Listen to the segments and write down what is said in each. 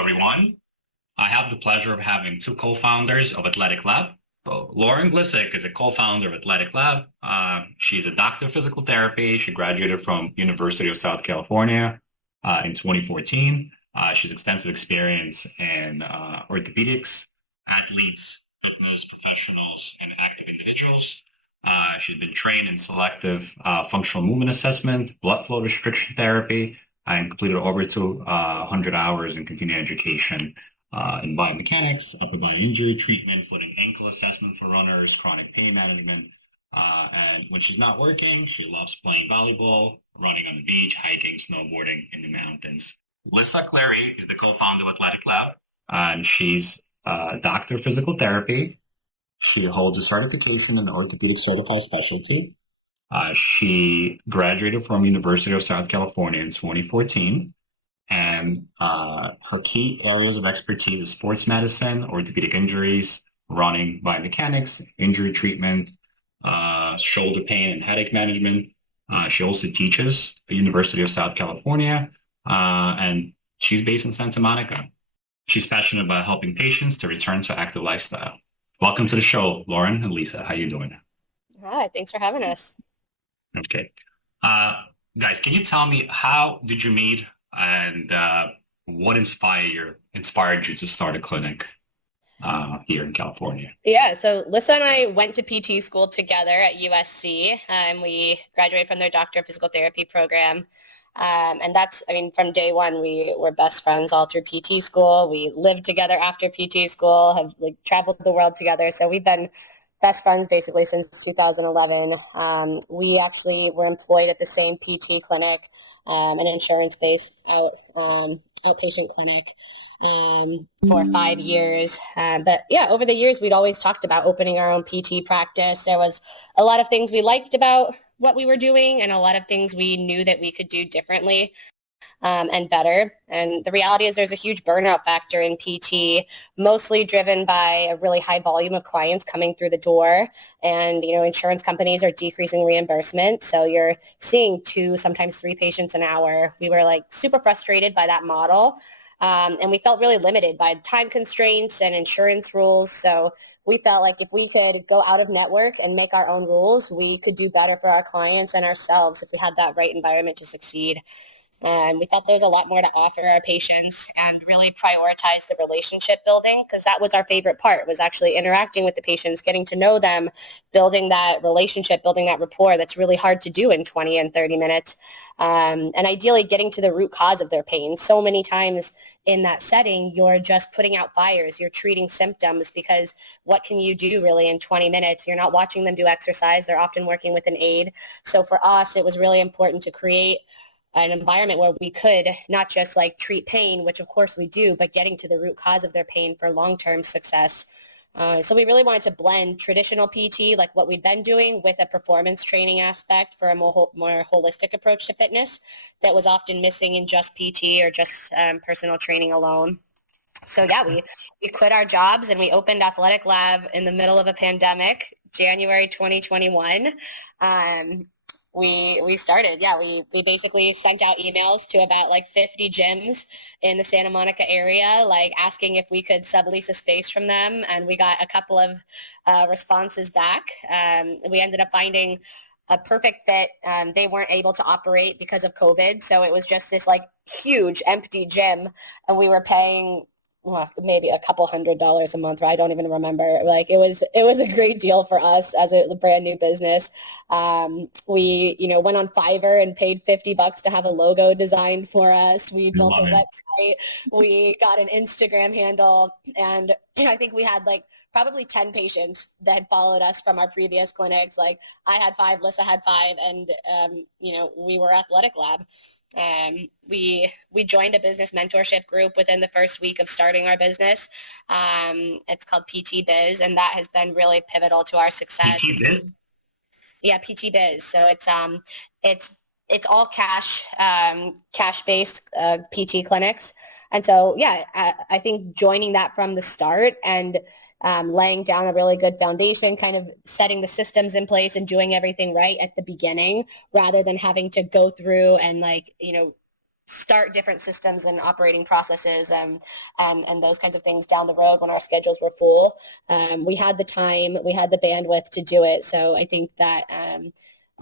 everyone. I have the pleasure of having two co-founders of Athletic Lab. So Lauren Glisick is a co-founder of Athletic Lab. She's a doctor of physical therapy. She graduated from University of South California in 2014. She has extensive experience in orthopedics, athletes, fitness professionals, and active individuals. She's been trained in selective functional movement assessment, blood flow restriction therapy, and completed over 200 hours in continuing education in biomechanics, upper body injury treatment, foot and ankle assessment for runners, chronic pain management. And when she's not working, she loves playing volleyball, running on the beach, hiking, snowboarding in the mountains. Lissa Clary is the co-founder of Athletic Lab, and she's a doctor of physical therapy. She holds a certification in orthopedic certified specialty. She graduated from University of South California in 2014. And her key areas of expertise is sports medicine, orthopedic injuries, running, biomechanics, injury treatment, shoulder pain and headache management. She also teaches at the University of South California, and she's based in Santa Monica. She's passionate about helping patients to return to active lifestyle. Welcome to the show, Lauren and Lisa. How you doing? Hi, thanks for having us. Okay. Guys, can you tell me how did you meet and what inspired you to start a clinic here in California? Yeah, so Lissa and I went to PT school together at USC. We graduated from their Doctor of Physical Therapy program. And from day one, we were best friends all through PT school. We lived together after PT school, have traveled the world together. So we've been best friends basically since 2011. We actually were employed at the same PT clinic, an insurance-based outpatient clinic for 5 years. But yeah, over the years, we'd always talked about opening our own PT practice. There was a lot of things we liked about what we were doing and a lot of things we knew that we could do differently and better. And the reality is there's a huge burnout factor in PT, mostly driven by a really high volume of clients coming through the door. And, insurance companies are decreasing reimbursement. So you're seeing 2, sometimes 3 patients an hour. We were super frustrated by that model. And we felt really limited by time constraints and insurance rules. So we felt like if we could go out of network and make our own rules, we could do better for our clients and ourselves if we had that right environment to succeed. And we thought there's a lot more to offer our patients and really prioritize the relationship building, because that was our favorite part, was actually interacting with the patients, getting to know them, building that relationship, building that rapport that's really hard to do in 20 and 30 minutes. And ideally getting to the root cause of their pain. So many times in that setting, you're just putting out fires, you're treating symptoms, because what can you do really in 20 minutes? You're not watching them do exercise. They're often working with an aide. So for us, it was really important to create an environment where we could not just treat pain, which of course we do, but getting to the root cause of their pain for long-term success. So we really wanted to blend traditional PT, like what we've been doing, with a performance training aspect for a more holistic approach to fitness that was often missing in just PT or just personal training alone. So yeah, we quit our jobs and we opened Athletic Lab in the middle of a pandemic, January 2021. We started, we basically sent out emails to about 50 gyms in the Santa Monica area, asking if we could sublease a space from them. And we got a couple of responses back. We ended up finding a perfect fit. They weren't able to operate because of COVID. So it was just this huge empty gym, and we were paying maybe a couple $100 a month, or I don't even remember. It was a great deal for us as a brand new business. We went on Fiverr and paid $50 to have a logo designed for us. We built a website. We got an Instagram handle, and I think we had probably 10 patients that had followed us from our previous clinics. I had 5, Lissa had 5, and we were Athletic Lab. We joined a business mentorship group within the first week of starting our business. It's called PT Biz, and that has been really pivotal to our success. PT Biz? Yeah, PT Biz. So it's all cash-based PT clinics. And so, yeah, I think joining that from the start and laying down a really good foundation, kind of setting the systems in place and doing everything right at the beginning, rather than having to go through and start different systems and operating processes and those kinds of things down the road when our schedules were full. We had the time, we had the bandwidth to do it. So I think that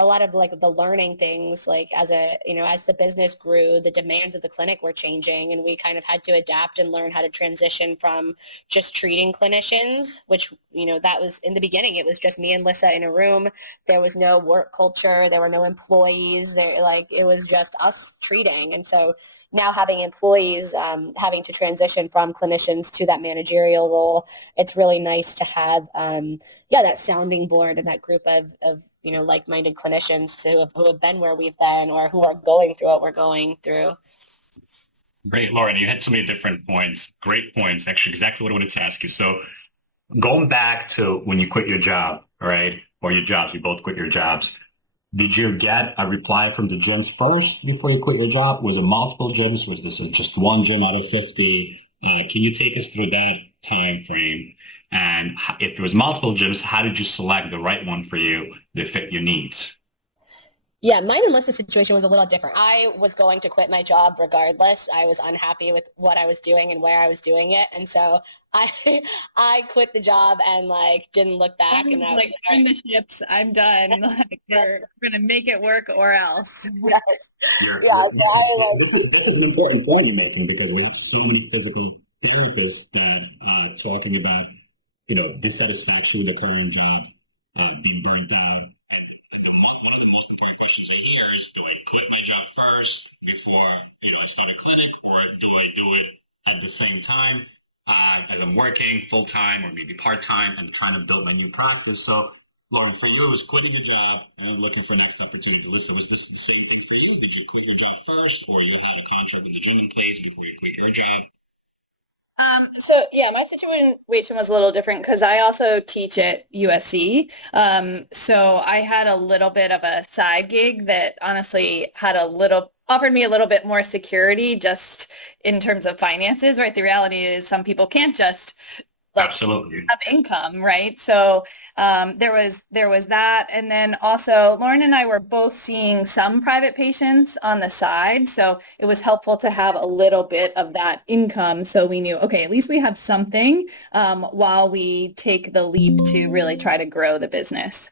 a lot of like the learning things, like as the business grew, the demands of the clinic were changing, and we kind of had to adapt and learn how to transition from just treating clinicians, which, that was in the beginning, it was just me and Lissa in a room. There was no work culture. There were no employees there. Like, it was just us treating. And so now having employees, having to transition from clinicians to that managerial role, it's really nice to have, that sounding board and that group of like-minded clinicians who have been where we've been or who are going through what we're going through. Great, Lauren. You had so many different points. Great points, actually, exactly what I wanted to ask you. So going back to when you quit your job, right? Or your jobs, you both quit your jobs. Did you get a reply from the gyms first before you quit your job? Was it multiple gyms? Was this just one gym out of 50? Can you take us through that time frame? And if there was multiple gyms, how did you select the right one for you that fit your needs? Yeah, mine and Lissa's situation was a little different. I was going to quit my job regardless. I was unhappy with what I was doing and where I was doing it. And so I I quit the job and didn't look back. I'm And I was like, turn the ships. I'm done. Like, we're gonna make it work or else. yes. Yeah, so I was This is an important point you're making because there's so many physical therapists that are talking about, dissatisfaction with the current job, being burnt out. And one of the most important questions I hear is, do I quit my job first before, I start a clinic, or do I do it at the same time as I'm working full-time or maybe part-time and trying to build my new practice? So, Lauren, for you, it was quitting your job and looking for next opportunity. Listen, was this the same thing for you? Did you quit your job first, or you had a contract with the gym in place before you quit your job? So yeah, my situation was a little different because I also teach at USC. So I had a little bit of a side gig that honestly offered me a little bit more security just in terms of finances, right? The reality is some people can't just Absolutely. have income, right? So there was that, and then also Lauren and I were both seeing some private patients on the side, so it was helpful to have a little bit of that income, so we knew, okay, at least we have something while we take the leap to really try to grow the business.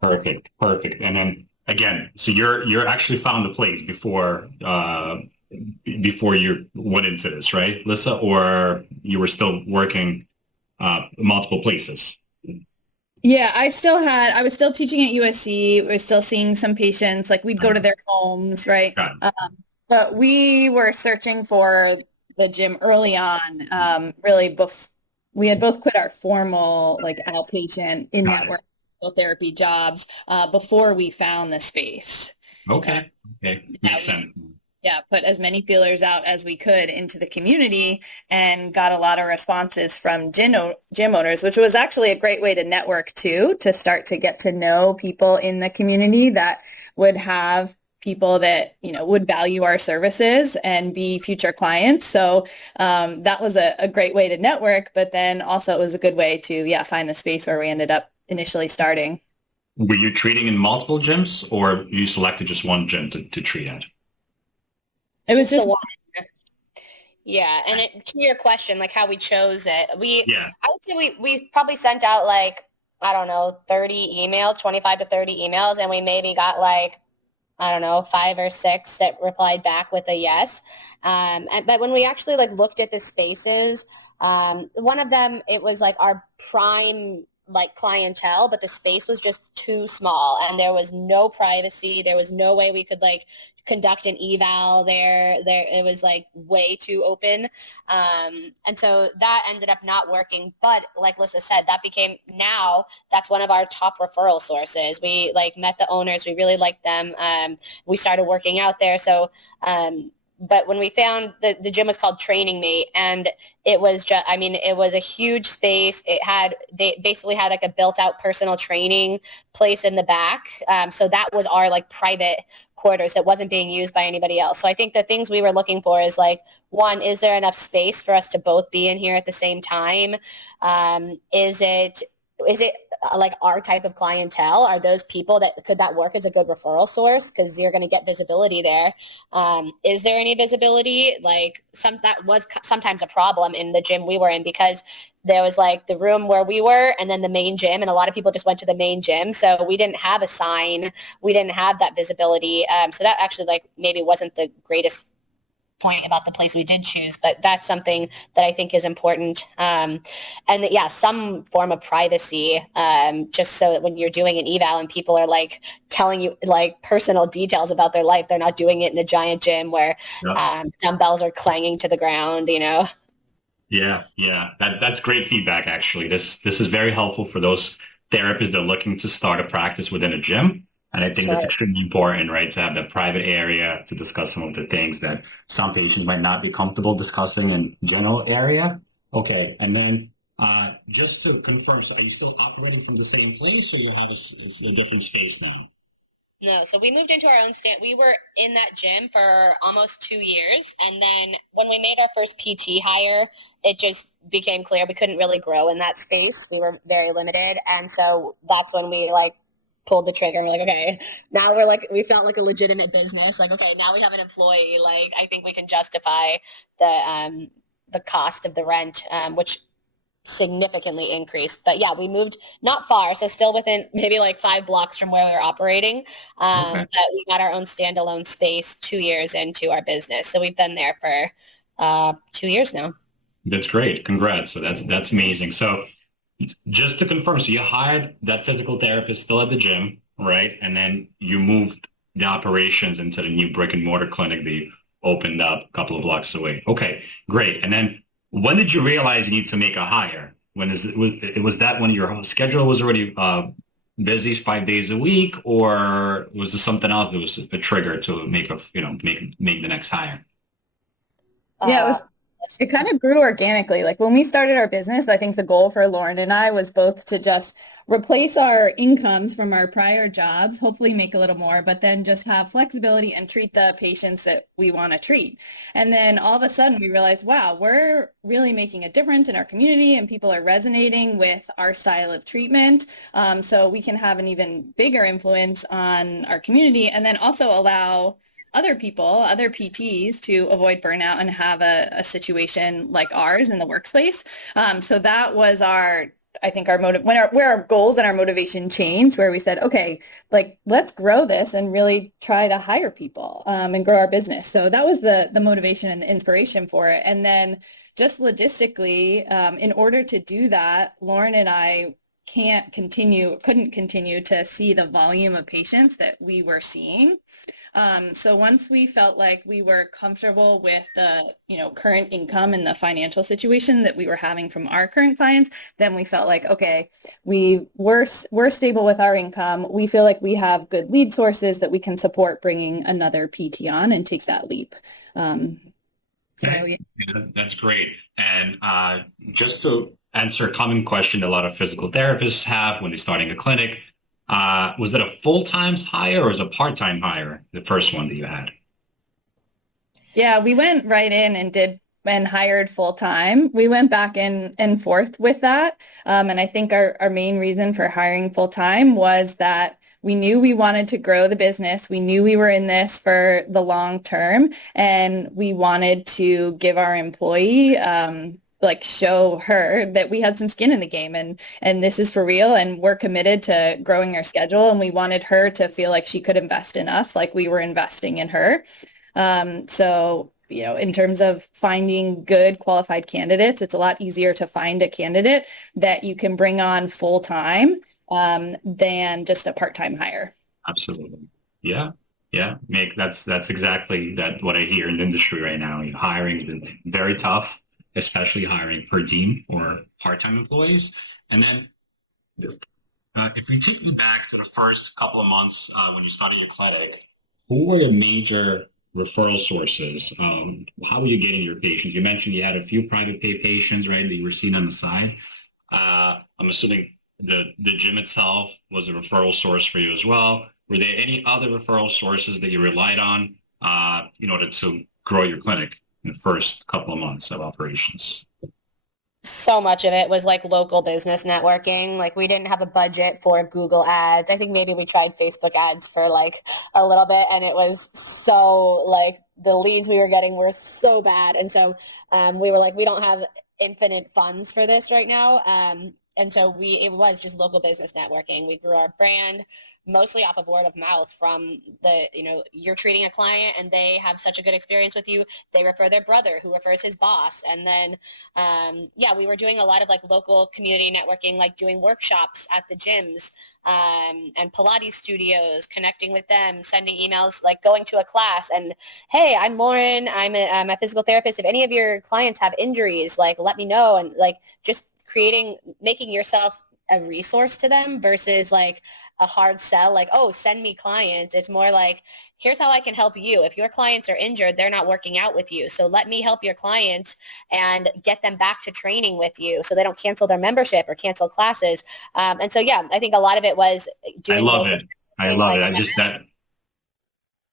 Perfect, perfect. And then again, so you're actually found the place before you went into this, right, Lissa? Or you were still working multiple places? Yeah, I was still teaching at USC. We were still seeing some patients, like we'd go to their homes, right? Got But we were searching for the gym early on. Really, we had both quit our formal, like outpatient got it. in-network therapy jobs before we found the space. Okay. Okay. Yeah, Makes sense. yeah, put as many feelers out as we could into the community and got a lot of responses from gym owners, which was actually a great way to network too, to start to get to know people in the community that would have people that, would value our services and be future clients. So that was a great way to network, but then also it was a good way to, find the space where we ended up initially starting. Were you treating in multiple gyms, or you selected just one gym to treat at? It was just the one. Yeah, and to your question, like how we chose it, Yeah. I would say we probably sent out I don't know, 30 emails, 25 to 30 emails, and we maybe got I don't know, 5 or 6 that replied back with a yes. But when we actually looked at the spaces, one of them, it was our prime clientele, but the space was just too small and there was no privacy. There was no way we could conduct an eval there. It was way too open. And so that ended up not working. But like Lissa said, that's one of our top referral sources. We met the owners. We really liked them. We started working out there. So, but when we found the gym was called Training Mate, and it was just, it was a huge space. They basically had a built out personal training place in the back. So that was our private quarters that wasn't being used by anybody else. So I think the things we were looking for is one, is there enough space for us to both be in here at the same time? Is it is it like our type of clientele? Are those people could that work as a good referral source? Because you're going to get visibility there. Is there any visibility? Like that was sometimes a problem in the gym we were in, because there was like the room where we were and then the main gym, and a lot of people just went to the main gym. So we didn't have a sign. We didn't have that visibility. So that actually like maybe wasn't the greatest point about the place we did choose, but that's something that I think is important. And yeah, some form of privacy, just so that when you're doing an eval and people are like telling you like personal details about their life, they're not doing it in a giant gym where dumbbells are clanging to the ground, you know? Yeah, yeah, that's great feedback. Actually, this is very helpful for those therapists that are looking to start a practice within a gym. And I think that's Right. extremely important, right? To have that private area to discuss some of the things that some patients might not be comfortable discussing in general area. Okay, and then just to confirm, so are you still operating from the same place, or you have a different space now? No, so we moved into our own stand. We were in that gym for almost 2 years. And then when we made our first PT hire, it just became clear we couldn't really grow in that space. We were very limited. And so that's when we like pulled the trigger and we're like, okay, now we're like, we felt like a legitimate business. Like, okay, now we have an employee. Like, I think we can justify the cost of the rent, which significantly increased. But yeah, we moved not far, so still within maybe like 5 blocks from where we were operating. Okay. But we got our own standalone space 2 years into our business. So we've been there for 2 years now. That's great. Congrats. So that's amazing. So just to confirm, so you hired that physical therapist still at the gym, right? And then you moved the operations into the new brick and mortar clinic that you opened up a couple of blocks away. Okay, great. And then when did you realize you need to make a hire? Was that when your schedule was already busy 5 days a week, or was there something else that was a trigger to make the next hire? Yeah, Uh, it kind of grew organically. Like when we started our business, I think the goal for Lauren and I was both to just replace our incomes from our prior jobs, hopefully make a little more, but then just have flexibility and treat the patients that we want to treat. And then all of a sudden we realized, wow, we're really making a difference in our community and people are resonating with our style of treatment. So we can have an even bigger influence on our community and then also allow other people, other PTs to avoid burnout and have a situation like ours in the workplace. So that was I think our motive, where our goals and our motivation changed, where we said, okay, like let's grow this and really try to hire people and grow our business. So that was the motivation and the inspiration for it. And then just logistically, in order to do that, Lauren and I couldn't continue to see the volume of patients that we were seeing. So once we felt like we were comfortable with the, current income and the financial situation that we were having from our current clients, then we felt like, okay, we're stable with our income. We feel like we have good lead sources that we can support bringing another PT on and take that leap. So yeah. Yeah, that's great. And just to answer a common question that a lot of physical therapists have when they're starting a clinic, was it a full-time hire or was it a part-time hire, the first one that you had? Yeah, we went right in and hired full time. We went back in and forth with that. And I think our main reason for hiring full time was that we knew we wanted to grow the business. We knew we were in this for the long term, and we wanted to give our employee like show her that we had some skin in the game and this is for real and we're committed to growing our schedule, and we wanted her to feel like she could invest in us like we were investing in her. So, in terms of finding good qualified candidates, it's a lot easier to find a candidate that you can bring on full time than just a part-time hire. Absolutely. Yeah. Yeah. That's exactly what I hear in the industry right now. Hiring has been very tough, especially hiring per diem or part-time employees. And then if we take you back to the first couple of months when you started your clinic, who were your major referral sources? How were you getting your patients? You mentioned you had a few private pay patients, right, that you were seeing on the side. I'm assuming the gym itself was a referral source for you as well. Were there any other referral sources that you relied on in order to grow your clinic in the first couple of months of operations? So much of it was like local business networking. Like we didn't have a budget for Google ads. I think maybe we tried Facebook ads for like a little bit, and it was so like the leads we were getting were so bad. And so we were like, we don't have infinite funds for this right now. And so it was just local business networking. We grew our brand mostly off of word of mouth from you're treating a client and they have such a good experience with you. They refer their brother who refers his boss. And then we were doing a lot of like local community networking, like doing workshops at the gyms and Pilates studios, connecting with them, sending emails, like going to a class and, hey, I'm Lauren, I'm a physical therapist. If any of your clients have injuries, like let me know. And like just making yourself a resource to them versus like a hard sell, like, oh, send me clients. It's more like, here's how I can help you. If your clients are injured, they're not working out with you. So let me help your clients and get them back to training with you so they don't cancel their membership or cancel classes. I think a lot of it was I doing love local it. I things love like it.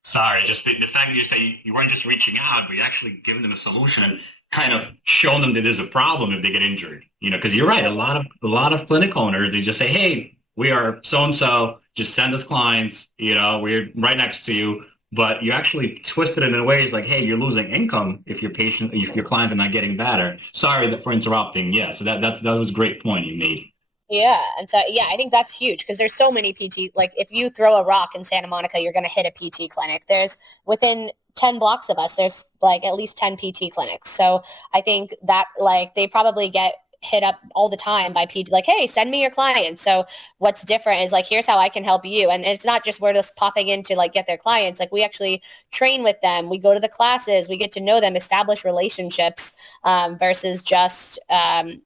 Sorry, just the fact that you say you weren't just reaching out, but you actually giving them a solution and kind of showing them that there's a problem if they get injured. Because you're right. A lot of clinic owners, they just say, "Hey, we are so and so. Just send us clients. We're right next to you." But you actually twist it in a way it's like, "Hey, you're losing income if your clients are not getting better." Sorry for interrupting. Yeah, so that was a great point you made. Yeah. And so, yeah, I think that's huge because there's so many PT, like if you throw a rock in Santa Monica, you're going to hit a PT clinic. There's within 10 blocks of us, there's like at least 10 PT clinics. So I think that like they probably get hit up all the time by PT, like, hey, send me your clients. So what's different is like, here's how I can help you. And it's not just we're just popping in to like get their clients. Like we actually train with them. We go to the classes, we get to know them, establish relationships versus just,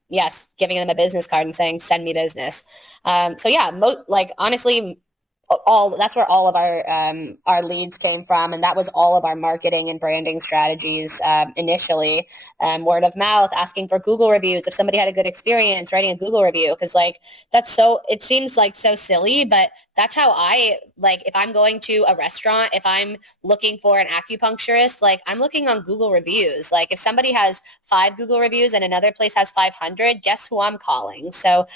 yes, giving them a business card and saying, send me business. Like honestly, all that's where all of our leads came from, and that was all of our marketing and branding strategies initially. Word of mouth, asking for Google reviews. If somebody had a good experience, writing a Google review, because like it seems like so silly, but that's how I like. If I'm going to a restaurant, if I'm looking for an acupuncturist, like I'm looking on Google reviews. Like if somebody has 5 Google reviews and another place has 500, guess who I'm calling? So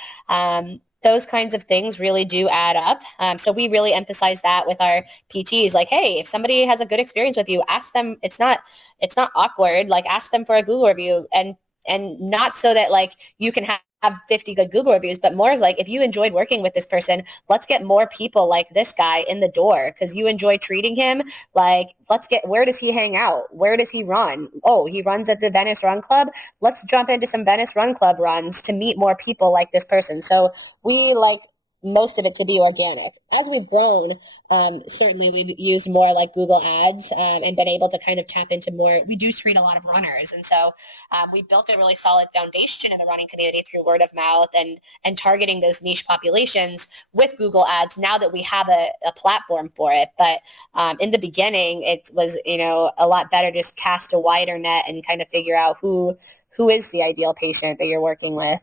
those kinds of things really do add up. So we really emphasize that with our PTs. Like, hey, if somebody has a good experience with you, ask them. It's not awkward. Like, ask them for a Google review, and not so that like you can have 50 good Google reviews, but more like if you enjoyed working with this person, let's get more people like this guy in the door because you enjoy treating him. Like, where does he hang out? Where does he run? Oh, he runs at the Venice Run Club. Let's jump into some Venice Run Club runs to meet more people like this person. So we like most of it to be organic. As we've grown, certainly we've used more like Google ads and been able to kind of tap into more. We do treat a lot of runners. And so we built a really solid foundation in the running community through word of mouth and targeting those niche populations with Google ads now that we have a platform for it. But in the beginning, it was, a lot better just cast a wider net and kind of figure out who is the ideal patient that you're working with.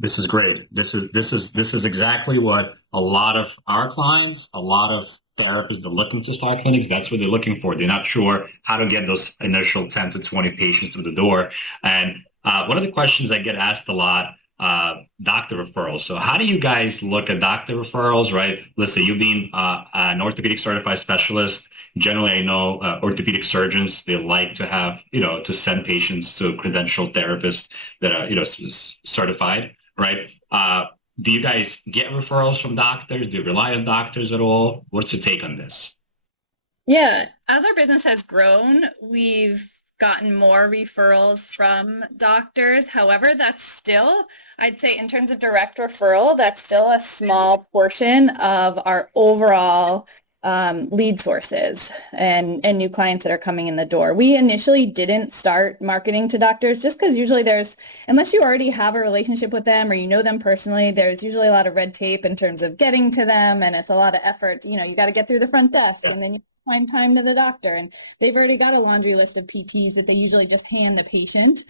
This is great. This is exactly what a lot of our clients, a lot of therapists, they're looking to start clinics. That's what they're looking for. They're not sure how to get those initial 10 to 20 patients through the door. And one of the questions I get asked a lot, doctor referrals. So how do you guys look at doctor referrals, right? Lissa, you being an orthopedic certified specialist, generally I know orthopedic surgeons, they like to have, to send patients to credentialed therapists that are, certified, right? Do you guys get referrals from doctors? Do you rely on doctors at all? What's your take on this? Yeah, as our business has grown, we've gotten more referrals from doctors. However, that's still, I'd say in terms of direct referral, that's still a small portion of our overall lead sources and new clients that are coming in the door. We initially didn't start marketing to doctors just because usually unless you already have a relationship with them or you know them personally, there's usually a lot of red tape in terms of getting to them, and it's a lot of effort. You got to get through the front desk and then you find time to the doctor, and they've already got a laundry list of PTs that they usually just hand the patient.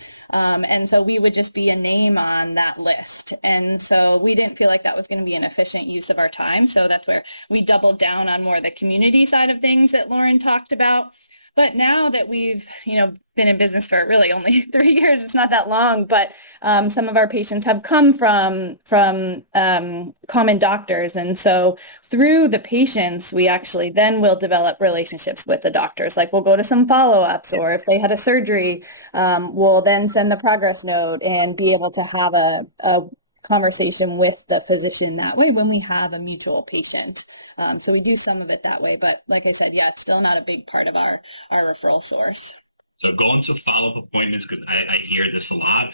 And so we would just be a name on that list. And so we didn't feel like that was going to be an efficient use of our time. So that's where we doubled down on more of the community side of things that Lauren talked about. But now that we've, been in business for really only 3 years, it's not that long, but some of our patients have come from common doctors. And so through the patients, we actually then will develop relationships with the doctors. Like we'll go to some follow-ups, or if they had a surgery, we'll then send the progress note and be able to have a conversation with the physician that way when we have a mutual patient. So we do some of it that way, but like I said, yeah, it's still not a big part of our referral source. So going to follow-up appointments, because I hear this a lot.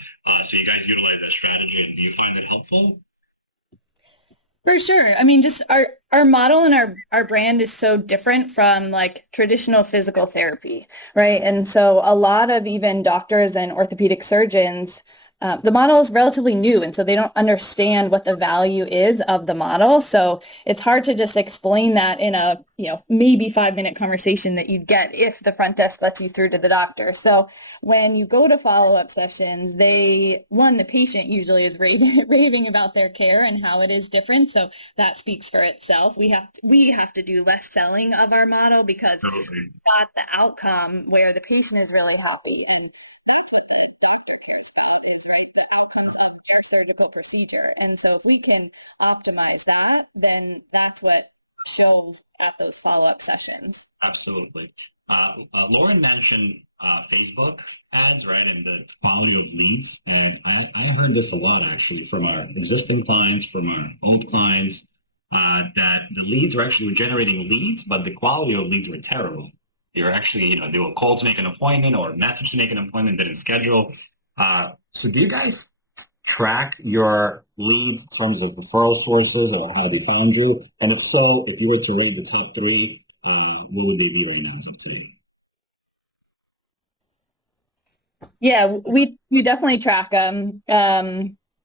So you guys utilize that strategy, and do you find that helpful? For sure. I mean, just our model and our brand is so different from like traditional physical therapy, right? And so a lot of even doctors and orthopedic surgeons, the model is relatively new, and so they don't understand what the value is of the model. So it's hard to just explain that in a, maybe 5-minute conversation that you'd get if the front desk lets you through to the doctor. So when you go to follow-up sessions, the patient usually is raving about their care and how it is different. So that speaks for itself. We have to do less selling of our model because we've got the outcome where the patient is really happy, and that's what the doctor cares about is, right, the outcomes of their surgical procedure. And so if we can optimize that, then that's what shows at those follow-up sessions. Absolutely. Lauren mentioned Facebook ads, right, and the quality of leads. And I heard this a lot, actually, from our existing clients, from our old clients, that the leads were generating leads, but the quality of leads were terrible. You're actually, they were called to make an appointment or message to make an appointment, didn't schedule. So do you guys track your leads in terms of referral sources or how they found you? And if so, if you were to rate the top 3, what would they be right now? It's up to you. Yeah, we definitely track them.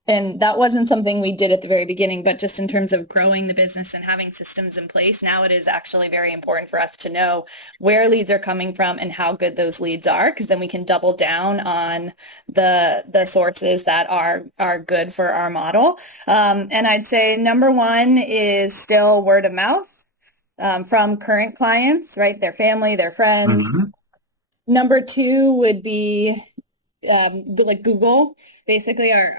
And that wasn't something we did at the very beginning, but just in terms of growing the business and having systems in place, now it is actually very important for us to know where leads are coming from and how good those leads are, because then we can double down on the sources that are good for our model. And I'd say number 1 is still word of mouth from current clients, right? Their family, their friends. Mm-hmm. Number 2 would be like Google. Basically, our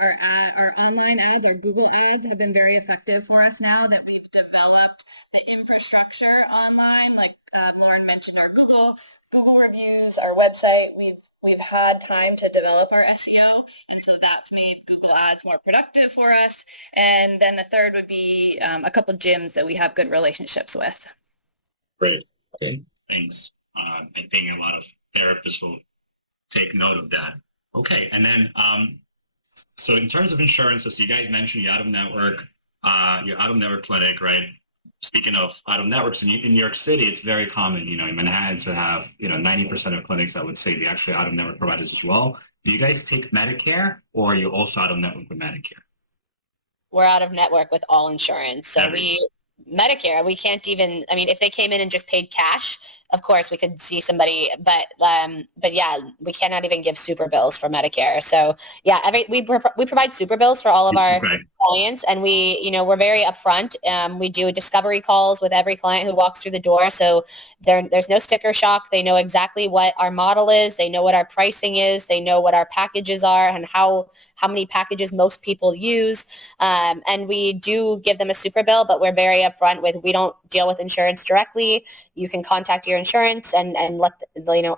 online ads, our Google ads have been very effective for us now that we've developed the infrastructure online. Like Lauren mentioned, our Google reviews, our website. We've had time to develop our SEO, and so that's made Google ads more productive for us. And then the third would be a couple gyms that we have good relationships with. Great. Okay. Thanks. I think a lot of therapists will take note of that. Okay, and then so in terms of insurances, so you guys mentioned you're out of network clinic, right? Speaking of out of networks, in New York City, it's very common, in Manhattan to have, 90% of clinics, I would say, they're actually out of network providers as well. Do you guys take Medicare, or are you also out of network with Medicare? We're out of network with all insurance. So Medicare, we can't even, if they came in and just paid cash, of course we could see somebody, but yeah, we cannot even give super bills for Medicare. So yeah, we provide super bills for all of our clients, and we're very upfront. We do discovery calls with every client who walks through the door. So there's no sticker shock. They know exactly what our model is. They know what our pricing is. They know what our packages are and how many packages most people use. And we do give them a super bill, but we're very upfront with, we don't deal with insurance directly. You can contact your insurance and let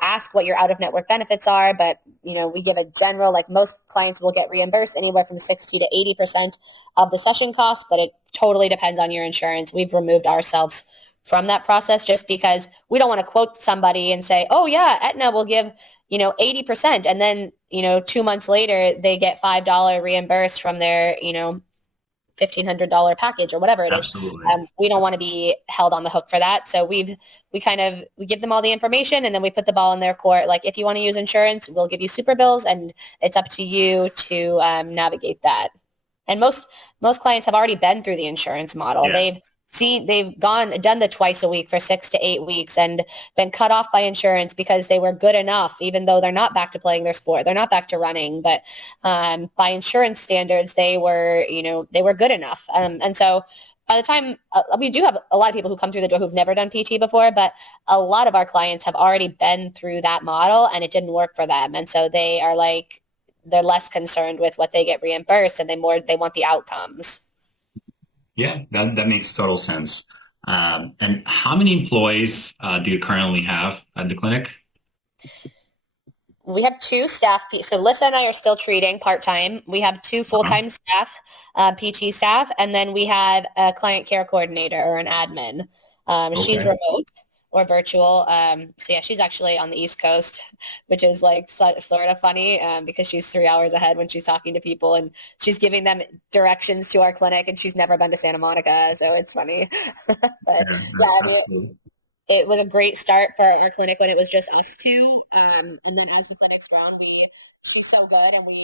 ask what your out of network benefits are. But we give a general, like most clients will get reimbursed anywhere from 60 to 80% of the session cost, but it totally depends on your insurance. We've removed ourselves from that process just because we don't want to quote somebody and say, oh yeah, Aetna will give 80%, and then 2 months later they get $5 reimbursed from their $1,500 package or whatever it is. We don't want to be held on the hook for that. So we give them all the information, and then we put the ball in their court. Like, if you want to use insurance, we'll give you super bills, and it's up to you to navigate that. And most clients have already been through the insurance model. Yeah. They've done the twice a week for 6 to 8 weeks and been cut off by insurance because they were good enough, even though they're not back to playing their sport. They're not back to running, but by insurance standards, they were good enough. And so by the time we do have a lot of people who come through the door who've never done PT before, but a lot of our clients have already been through that model and it didn't work for them. And so they are like, they're less concerned with what they get reimbursed and they want the outcomes. Yeah, that makes total sense. And how many employees do you currently have at the clinic? We have two staff. So Lissa and I are still treating part-time. We have two Uh-huh. full-time staff, PT staff, and then we have a client care coordinator or an admin. She's Okay. remote or virtual. So yeah, she's actually on the East Coast, which is like sort of funny because she's 3 hours ahead when she's talking to people and she's giving them directions to our clinic and she's never been to Santa Monica. So it's funny. But Yeah, yeah, that's cool. it was a great start for our clinic when it was just us two. And then as the clinic's grown, she's so good and we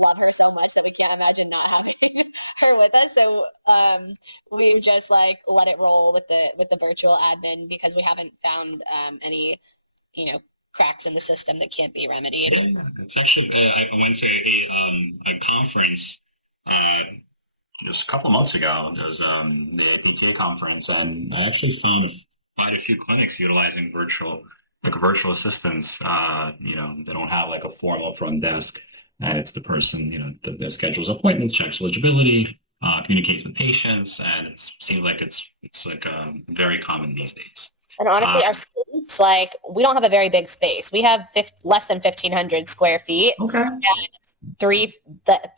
love her so much that we can't imagine not having her with us. So we've just like let it roll with the virtual admin because we haven't found any, cracks in the system that can't be remedied. Yeah, it's actually, I went to a conference just a couple months ago. There was the APTA conference, and I actually found quite a few clinics utilizing virtual assistants. They don't have like a formal front desk, and it's the person, that schedules appointments, checks eligibility, communicates with patients, and it seems like it's like very common these days. And honestly, our Um, space, like, we don't have a very big space. We have less than 1,500 square feet. okay. three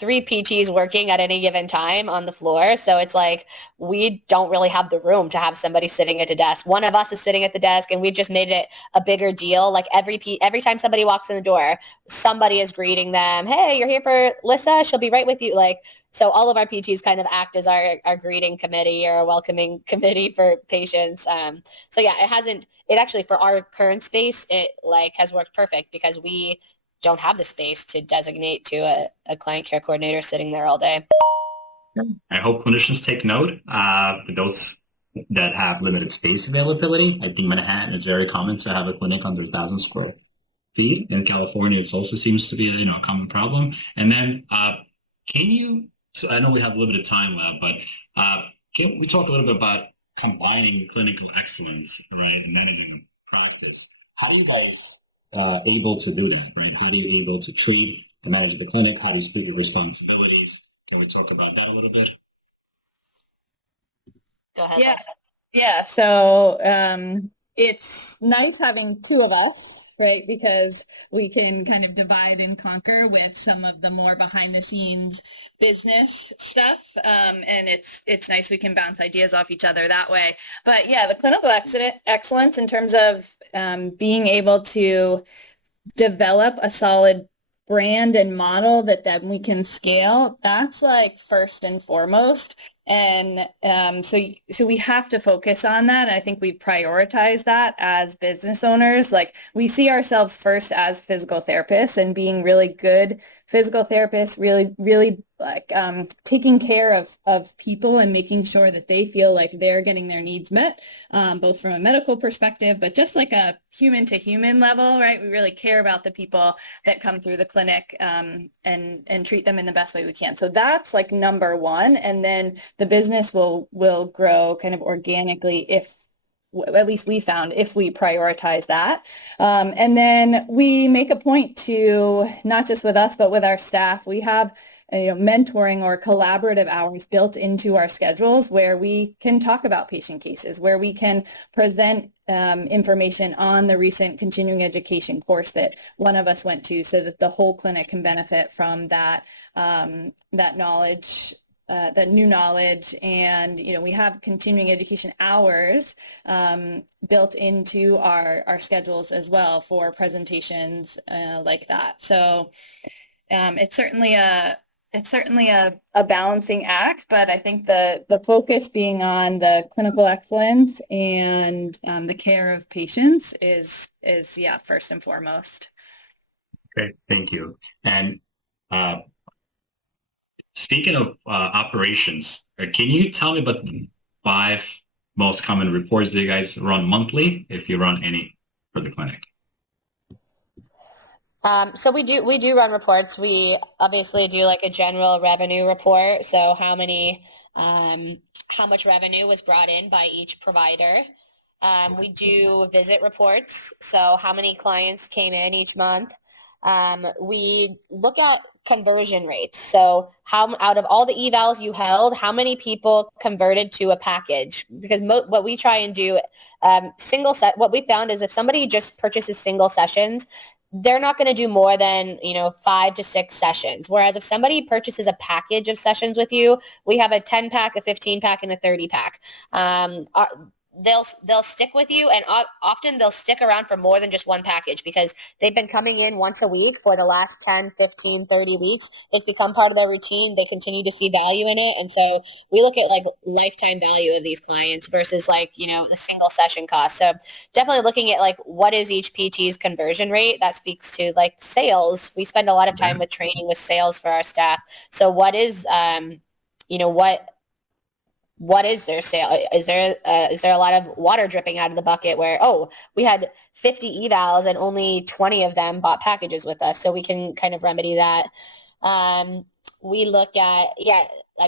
three PTs working at any given time on the floor. So it's like we don't really have the room to have somebody sitting at a desk. One of us is sitting at the desk and we've just made it a bigger deal. Like every time somebody walks in the door, somebody is greeting them. Hey, you're here for Lissa. She'll be right with you. Like, so all of our PTs kind of act as our greeting committee or a welcoming committee for patients. So yeah, it actually for our current space, it like has worked perfect because we don't have the space to designate to a client care coordinator sitting there all day. I hope clinicians take note. For those that have limited space availability, I think Manhattan is very common to have a clinic under 1,000 square feet. In California, it also seems to be a common problem. And then, can you? So I know we have limited time left, but can we talk a little bit about combining clinical excellence, right, and management practice? How do you guys able to do that, right? How do you able to treat and manage the clinic? How do you split your responsibilities? Can we talk about that a little bit? Go ahead, Yeah. Lisa. Yeah, so it's nice having two of us, right? Because we can kind of divide and conquer with some of the more behind the scenes business stuff. And it's nice we can bounce ideas off each other that way. But yeah, the clinical excellence in terms of being able to develop a solid brand and model that then we can scale, that's like first and foremost. And so we have to focus on that. And I think we prioritize that as business owners. Like we see ourselves first as physical therapists and being really good physical therapists, really, really like taking care of people and making sure that they feel like they're getting their needs met, both from a medical perspective, but just like a human to human level, right? We really care about the people that come through the clinic and treat them in the best way we can. So that's like number one. And then the business will grow kind of organically if at least we found if we prioritize that. And then we make a point to, not just with us, but with our staff, we have mentoring or collaborative hours built into our schedules where we can talk about patient cases, where we can present information on the recent continuing education course that one of us went to so that the whole clinic can benefit from that knowledge, the new knowledge. And we have continuing education hours built into our schedules as well for presentations like that. So it's certainly a balancing act, but I think the focus being on the clinical excellence and the care of patients is yeah, first and foremost. Okay, thank you. And uh, speaking of operations, can you tell me about the 5 most common reports that you guys run monthly, if you run any for the clinic? So we do run reports. We obviously do like a general revenue report. So how many how much revenue was brought in by each provider. We do visit reports, so how many clients came in each month. We look at conversion rates. So how out of all the evals you held, how many people converted to a package? Because what we try and do, what we found is if somebody just purchases single sessions, they're not going to do more than 5 to 6 sessions. Whereas if somebody purchases a package of sessions with you, we have a 10 pack, a 15 pack, and a 30 pack. They'll stick with you, and often they'll stick around for more than just one package because they've been coming in once a week for the last 10, 15, 30 weeks. It's become part of their routine. They continue to see value in it. And so we look at like lifetime value of these clients versus like, the single session cost. So definitely looking at like what is each PT's conversion rate. That speaks to like sales. We spend a lot of time with training with sales for our staff. So what is, what is their sale? Is there a lot of water dripping out of the bucket where, we had 50 evals and only 20 of them bought packages with us, so we can kind of remedy that. We look at,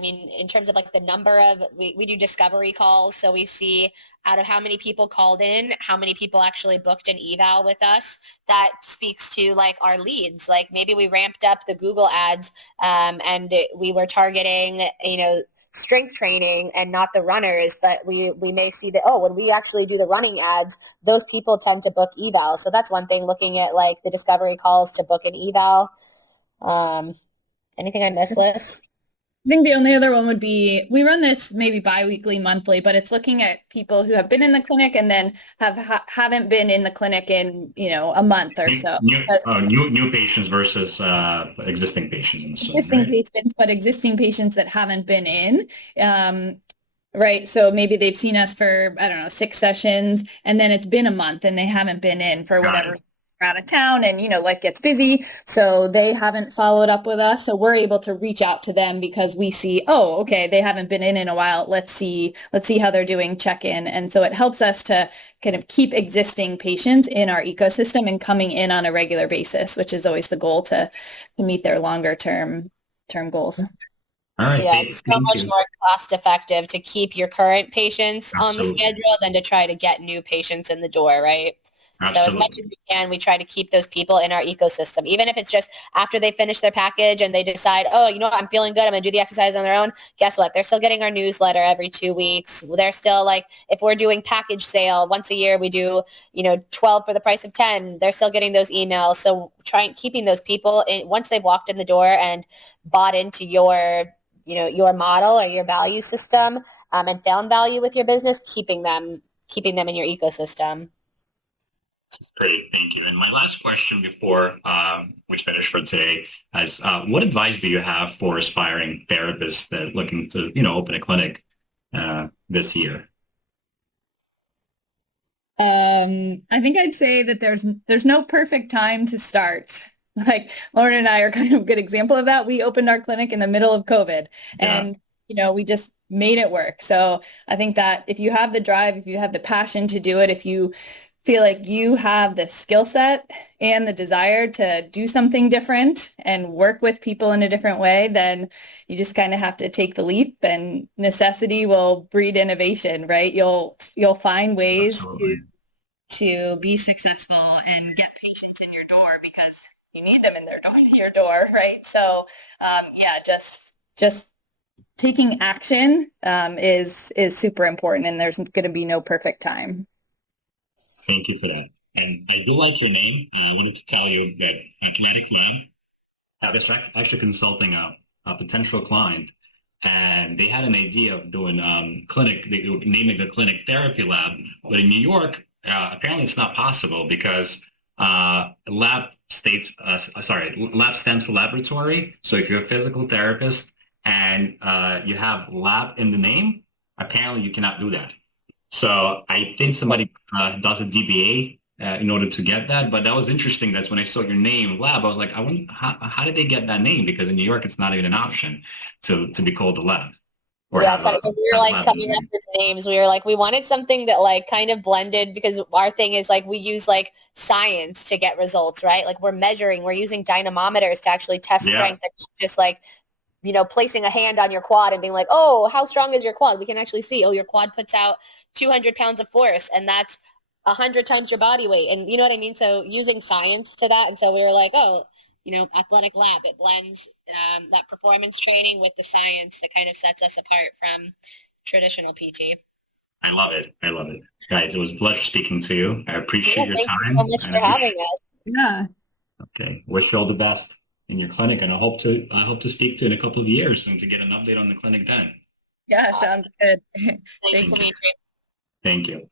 in terms of like the number of, we do discovery calls, so we see out of how many people called in, how many people actually booked an eval with us. That speaks to like our leads. Like maybe we ramped up the Google ads and we were targeting, strength training and not the runners, but we may see that, when we actually do the running ads, those people tend to book evals. So that's one thing, looking at like the discovery calls to book an eval. Anything I missed, Liz? I think the only other one would be, we run this maybe bi-weekly, monthly, but it's looking at people who have been in the clinic and then haven't been in the clinic in, a month or so. New patients versus existing patients. Existing patients, but existing patients that haven't been in. Right. So maybe they've seen us for, 6 sessions, and then it's been a month and they haven't been in for whatever. Out of town, and life gets busy, so they haven't followed up with us. So we're able to reach out to them because we see, okay, they haven't been in a while. Let's see how they're doing, check in. And so it helps us to kind of keep existing patients in our ecosystem and coming in on a regular basis, which is always the goal to meet their longer term goals. All right. Yeah, it's so much more cost effective to keep your current patients on the schedule than to try to get new patients in the door, right? Absolutely. So as much as we can, we try to keep those people in our ecosystem, even if it's just after they finish their package and they decide, I'm feeling good, I'm going to do the exercise on their own. Guess what? They're still getting our newsletter every 2 weeks. They're still like, if we're doing package sale once a year, we do, 12 for the price of 10. They're still getting those emails. So keeping those people in, once they've walked in the door and bought into your model or your value system and found value with your business, keeping them in your ecosystem. Great, thank you. And my last question before we finish for today is, what advice do you have for aspiring therapists that are looking to, open a clinic this year? I think I'd say that there's no perfect time to start. Like Lauren and I are kind of a good example of that. We opened our clinic in the middle of COVID, and we just made it work. So I think that if you have the drive, if you have the passion to do it, if you feel like you have the skill set and the desire to do something different and work with people in a different way, then you just kind of have to take the leap, and necessity will breed innovation, right? You'll find ways to be successful and get patients in your door because you need them in your door, right? So just taking action is super important, and there's going to be no perfect time. Thank you for that. And I do like your name. I wanted to tell you that Kinetic Lab is actually consulting a potential client, and they had an idea of doing naming the clinic therapy lab. But in New York, apparently it's not possible because lab stands for laboratory. So if you're a physical therapist and you have lab in the name, apparently you cannot do that. So I think somebody does a DBA in order to get that. But that was interesting. That's when I saw your name, lab. I was like, I wonder how did they get that name? Because in New York, it's not even an option to be called a lab. Yeah, we were like coming up with names. We were like, we wanted something that like kind of blended, because our thing is like we use like science to get results, right? Like we're using dynamometers to actually test strength, and just like placing a hand on your quad and being like, oh, how strong is your quad? We can actually see, oh, your quad puts out 200 pounds of force, and that's 100 times your body weight. And you know what I mean? So using science to that. And so we were like, oh, athletic lab, it blends that performance training with the science that kind of sets us apart from traditional PT. I love it. I love it. Guys, it was a pleasure speaking to you. I appreciate your Thank you time. so much for having us. Yeah. Okay. Wish you all the best in your clinic, and I hope to speak to you in a couple of years and to get an update on the clinic then. Yeah, sounds good. Nice to meet you. Thank you.